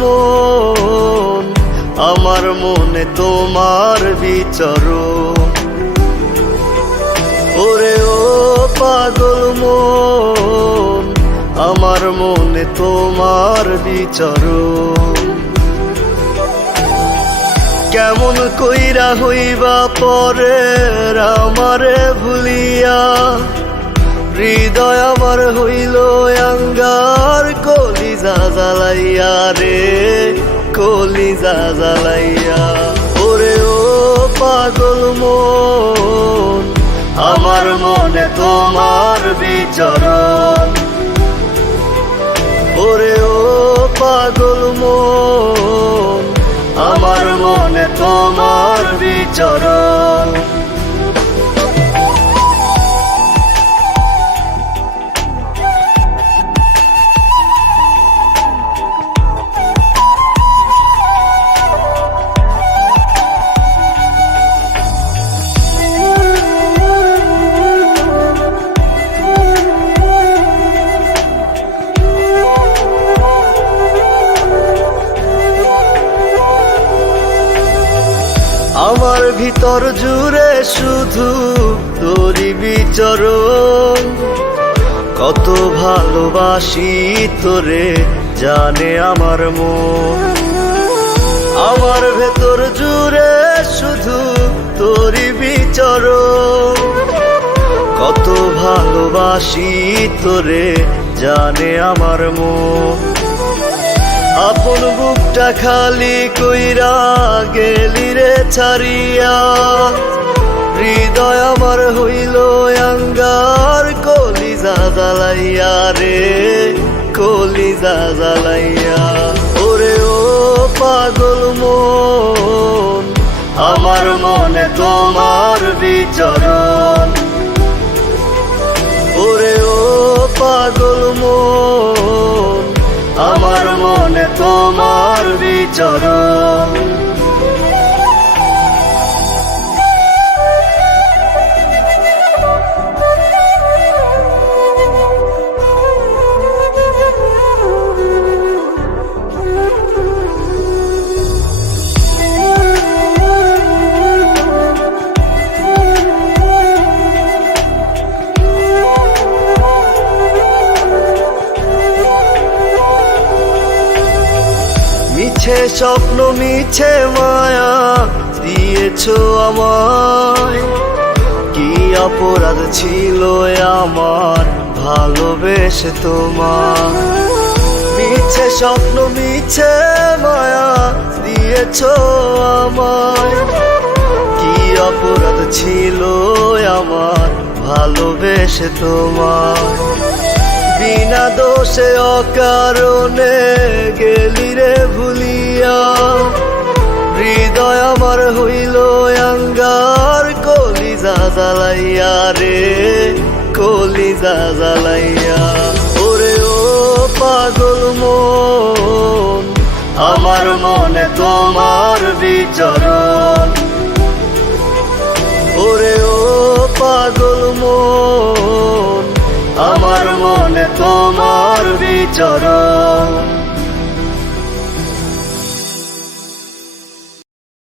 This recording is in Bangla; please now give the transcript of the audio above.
মন, আমার মনে তোমার বিচরণ। ওরে ও পাগল মন, আমার মনে তোমার বিচরণ। কেমন কইরা হইবা পরের আমারে ভুলিয়া, হৃদয় আমার হইল আঙ্গার, কলিজা জ্বালাইয়া রে কলিজা জ্বালাইয়া। ওরে ও পাগল মন, আমার মনে তোমার বিচরণ। ওরে ও পাগল মন, আমার মনে তোমার বিচরণ। আমার ভিতর জুড়ে শুধু তোরই বিচরণ, কত ভালোবাসি তোরে জানে আমার মন। আমার ভেতর জুড়ে শুধু তোরই বিচরণ, কত ভালোবাসি তোরে জানে আমার মন। আপন বুকটা খালি কইরা গেলি রে ছাড়িয়া, হৃদয় আমার হইল আঙ্গার, কলিজা জ্বালাইয়া রে কলিজা জ্বালাইয়া। ওরে ও পাগল মন, আমার মনে তোমার বিচরণ। ওরে ও পাগল মন, আমার মনে তোমার বিচরণ। মিছে স্বপ্ন মিছে মায়া দিয়েছো আমায়, কি অপরাধ ছিল আমার ভালোবেসে তোমার। মিছে স্বপ্ন মিছে মায়া দিয়েছো আমায়, কি অপরাধ ছিল আমার ভালোবেসে তোমার। বিনা দোষে অকারণে গেলি রে ভুলিয়া, হৃদয় আমার হইল আঙ্গার, কলিজা জ্বালাইয়া রে কলিজা জ্বালাইয়া। ওরে ও পাগল মন, আমার মনে তোমার বিচরণ। ওরে ও পাগল মন, আমার মনে তোমার বিচরণ।